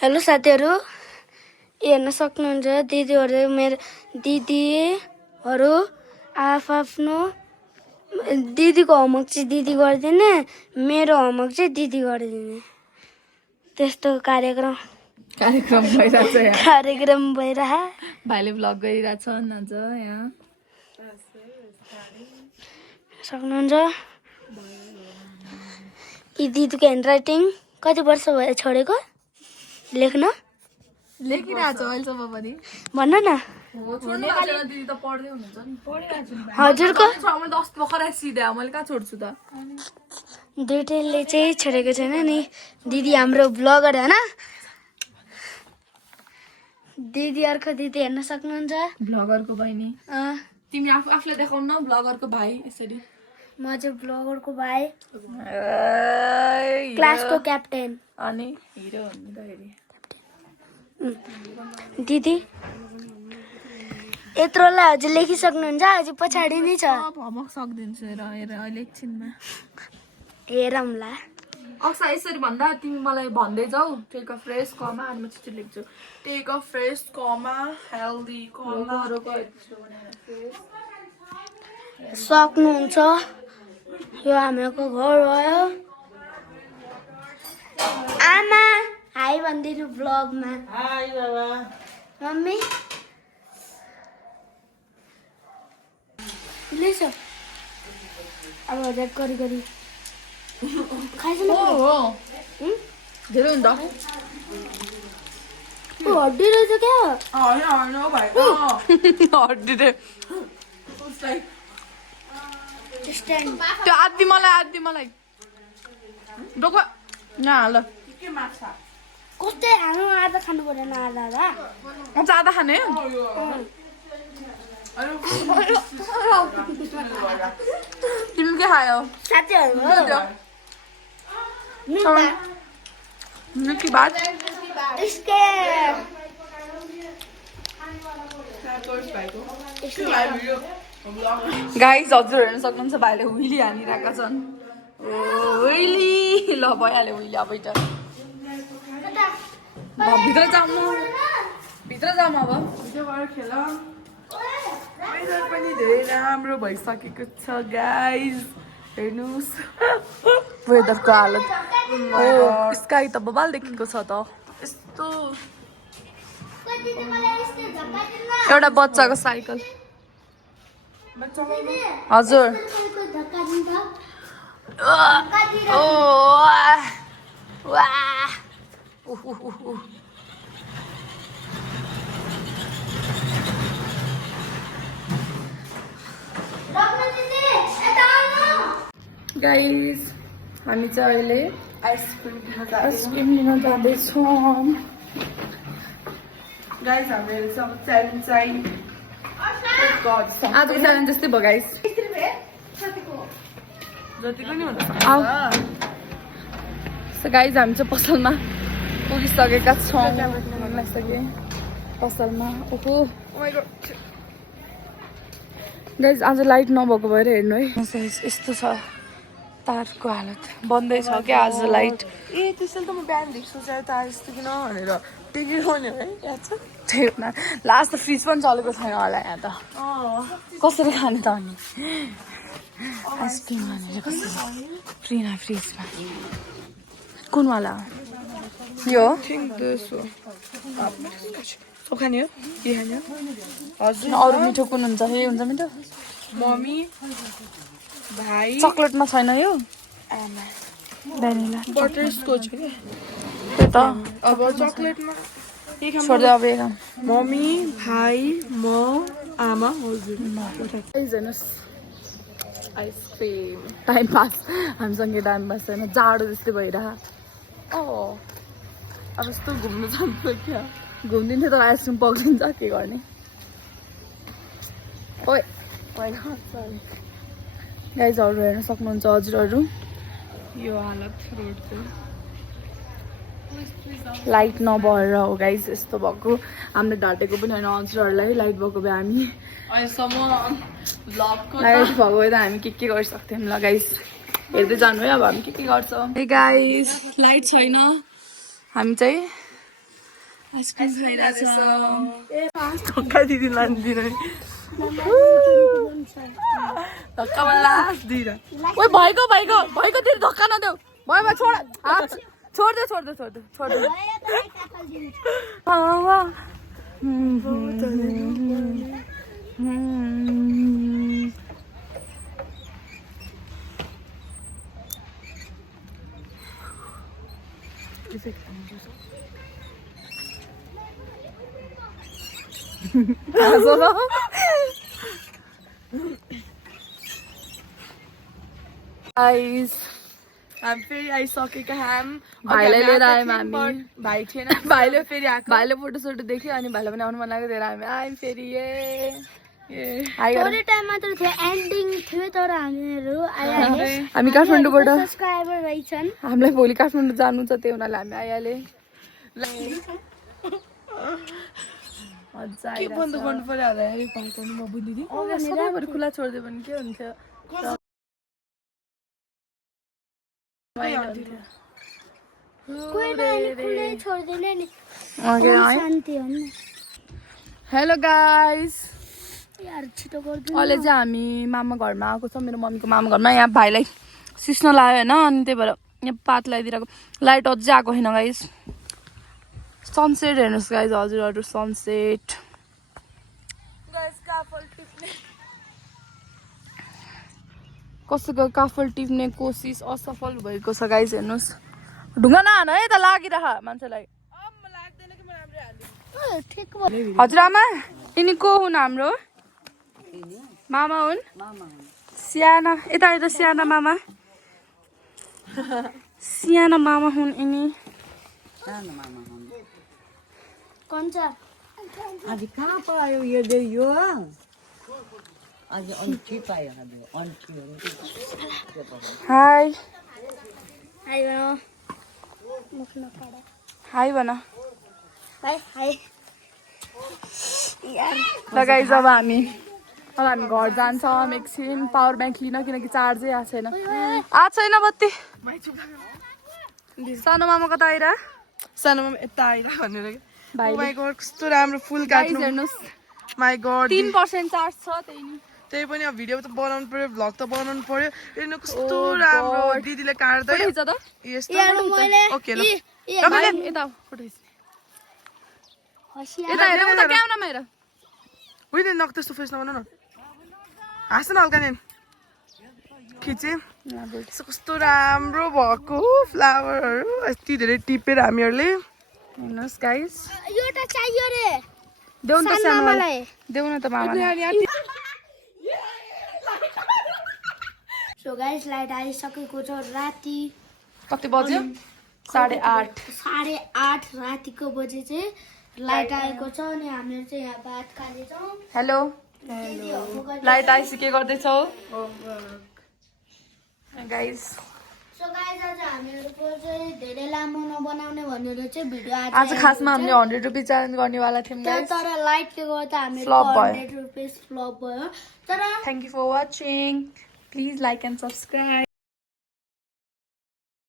Hello साथीहरू, हेर्न सक्नुहुन्छ दिदीहरू मेरो दिदीहरू आफ्नो दिदीको होमवर्क चाहिँ दिदी गरिदिने, मेरो होमवर्क चाहिँ दिदी गरिदिने, त्यस्तो कार्यक्रम भइरह। भाइले भ्लग गरिरहेछ नज यहाँ सक्नुहुन्छ। यी दिदीको ह्यान्डराइटिङ कति वर्ष भयो छोडेको लेख्न? लेखिरहेछ अहिलेसम्म पनि। भन्न न दिदी त पढ्दै हुनुहुन्छ नि। हजुरको मैले अस्ति भर्खर सिधै मैले कहाँ छोड्छु त। दुइटैले चाहिँ छोडेको छैन नि। दिदी हाम्रो ब्लगर होइन। दिदी अर्को दिदी हेर्न सक्नुहुन्छ। भ्लगरको बहिनी तिमी आफूलाई देखाउन न भ्लगरको भाइ यसरी। म चाहिँ ब्लगरको भाइ, क्लासको क्याप्टेन अनि हिरो भन्दाखेरि दिदी यत्रोलाई हजुर लेखिसक्नुहुन्छ। अझै पछाडि नै छ। होमवर्क सक्दिन्छु हेर अहिले एकछिनमा हेरौँला। अक्सा यसरी भन्दा तिमी मलाई भन्दै जाऊ। टेक अ फ्रेस कमा अनि म चिठी लेख्छु। Take a fresh comma healthy comma सक्नुहुन्छ। यो हामीहरूको घर भयो। आमा हाई भनिदिनु ब्लगमा। हाई बाबा। मम्मी लेख्छ अब हजार गरी खाइसक्नु धेरै हुन्छ। हड्डी रहेछ क्या। हड्डी स्ट्यान्ड त्यो आदि मलाई डोको यहाँ हाल। कस्तै खानु आधा खानु पर्दैन। आधा ज्यादा खाने तिमी के खायो? साथीहरू मिल्की बात गाइस हजुर हेर्न सक्नुहुन्छ भाइले हुइली हानिरहेका छन्। हुइली ल भइहाल्यो हुइली अब भित्र जाउँ अब भित्र गएर खेल। वेदर पनि धेरै राम्रो भइसकेको छ गाइस। हेर्नुहोस् वेदरको हालत। स्काई त बबाल देखेको छ त। यस्तो एउटा बच्चाको साइकल। हजुर गाइस हामी चाहिँ अहिले आइसक्रिम लिन जाँदैछौँ। गाइस हाम्रो सब च्यालेन्ज चाहिँ आजको च्यालेन्ज जस्तै भयो गाइस। जतिको नि हुन्छ। गाइस हामी चाहिँ पसलमा पुगिसकेका छौँ। पसलमा ओहो गाइस आज लाइट नभएको भएर हेर्नु है यस्तो छ। तारको हालत बन्दै छ क्या आज लाइट। त्यसैले त म बिहान देख्छु चाहिँ तार यस्तो किन भनेर टेकेको नि है याद छ। त्यही हो लास्ट त फ्रिज पनि चलेको छैन होला यहाँ त। कसरी खाने त अनि आइसक्रिम भनेर कसरी फ्रिजमा कुनवाला यो खाने हो के खाने हो? हजुर अरू मिठो कुन हुन्छ? यही हुन्छ मिठो। मम्मी भाइ चकलेटमा छैन यो भ्यानिला बटरस्कोच हो क्या त्यो त। अब चकलेटमा छोड्दै अब मम्मी भाइ म आमा हजुर हेर्नुहोस् आइसक्रिम टाइम पास। हामीसँग टाइम पास छैन जाडो जस्तै भइरह। अब यस्तो घुम्नु जान्छ क्या घुम्दिन्थ्यो तर आइसक्रिम पक्रिन्छ के गर्ने। ओइ गाइजहरू हेर्न सक्नुहुन्छ हजुरहरू यो हालत रोडको। लाइट नभएर हो गाइज यस्तो भएको। हामीले ढाँटेको पनि होइन हजुरहरूलाई लाइट भएको भए हामी लाइट भएको भए त हामी के गरिसक्थ्यौँ। ल गाइज हेर्दै जानु है अब हामी के गर्छौँ। गाइज लाइट छैन हामी चाहिँ आइसक्रिम खाइरहेछ धक्का दिदी लान्दिन धक्कामा लास्ट दिएर ओइ भइको तिर धक्का नदेऊ भयो छोड हात छोड्दे गाइस हामी फेरि आइसकेका हाम भाइलाई लिएर आयौँ हामी भाइ थिएन भाइले फेरि आएको भाइले फोटोसोटो देख्यो अनि भाइलाई पनि आउनु मन लाग्यो लिएर हामी आयौँ फेरि थोरै टाइम मात्र थियो एन्डिङ थियो तर हामीहरू आइहाल्यो हामी काठमाडौँबाट सब्स्क्राइबर रहेछन् हामीलाई भोलि काठमाडौँ जानु छ त्यही हुनाले हामी आइहाले के बन्द गर्नु पर्यो होला है पाल्टाउनु म बुझ्दिदी सधैँभरि खुला छोडिदियो भने के हुन्थ्यो हेलो गाइस अहिले चाहिँ हामी मामा घरमा आएको छ मेरो मम्मीको मामा घरमा यहाँ भाइलाई सिस्नो लायो होइन अनि त्यही भएर यहाँ पात लगाइदिरहेको लाइट अझै आएको छैन गाइस सनसेट हेर्नुहोस् गाइस हजुरहरू सनसेट कसैको काफल टिप्ने कोसिस असफल भएको छ गाइस हेर्नुहोस् ढुङ्गा नहान है त लागिरह मान्छेलाई हजुरआमा यिनी को हुन् हाम्रो मामा हुन् साना यता साना मामा साना मामा हुन् यिनी आज कहाँ पायो यो दे यो आज अन्ठी पायो अन्ठी हाय हाय भन मुख नकाड हाय भन हाय यार ल गाइस अब हामी घर जान्छौँ एकछिन पावर ब्याङ्क लिन किनकि चार्जै आएको छैन छैन बत्ती सानो मामा कता आइरा सानो मामा यता आइरा भनेर भाइ माइ गॉड कस्तो राम्रो फुल काट्नु हेर्नुहोस् माइ गॉड 3% चार्ज छ त्यही पनि अब भिडियो त बनाउनु पर्यो भ्लग त बनाउनु पर्यो हेर्नु कस्तो राम्रो दिदीले काट्दै यस्तो ओके ल यता फोटो यता हेर उता क्यामेरामा हेर उहिले नक त्यस्तो फेस नबनाउ न हाँस न हल्का नि खिचे कस्तो राम्रो भएको फ्लावरहरू यति धेरै टिपेर हामीहरूले हेर्नुहोस् गाइस एउटा चाहियो रे देऊ न त सानोलाई देऊ न त मामालाई सो गाइस लाइट आइसकेको छ राति कति बज्यो 8:30 8:30 रातिको बजे चाहिँ लाइट आएको छ अनि हामीले चाहिँ यहाँ भात खानेछौँ हेलो लाइट आइसक्यो के गर्दैछौ गाइस सो गाइस आज हामीहरूको चाहिँ धेरै लामो नबनाउने भनेर चाहिँ भिडियो आज खासमा हामीले 100 रुपैयाँ च्यालेन्ज गर्नेवाला थियौँ तर लाइटले गर्दा हामीहरूको फ्लप भयो 100 रुपैयाँ फ्लप भयो तर thank you for watching please like and subscribe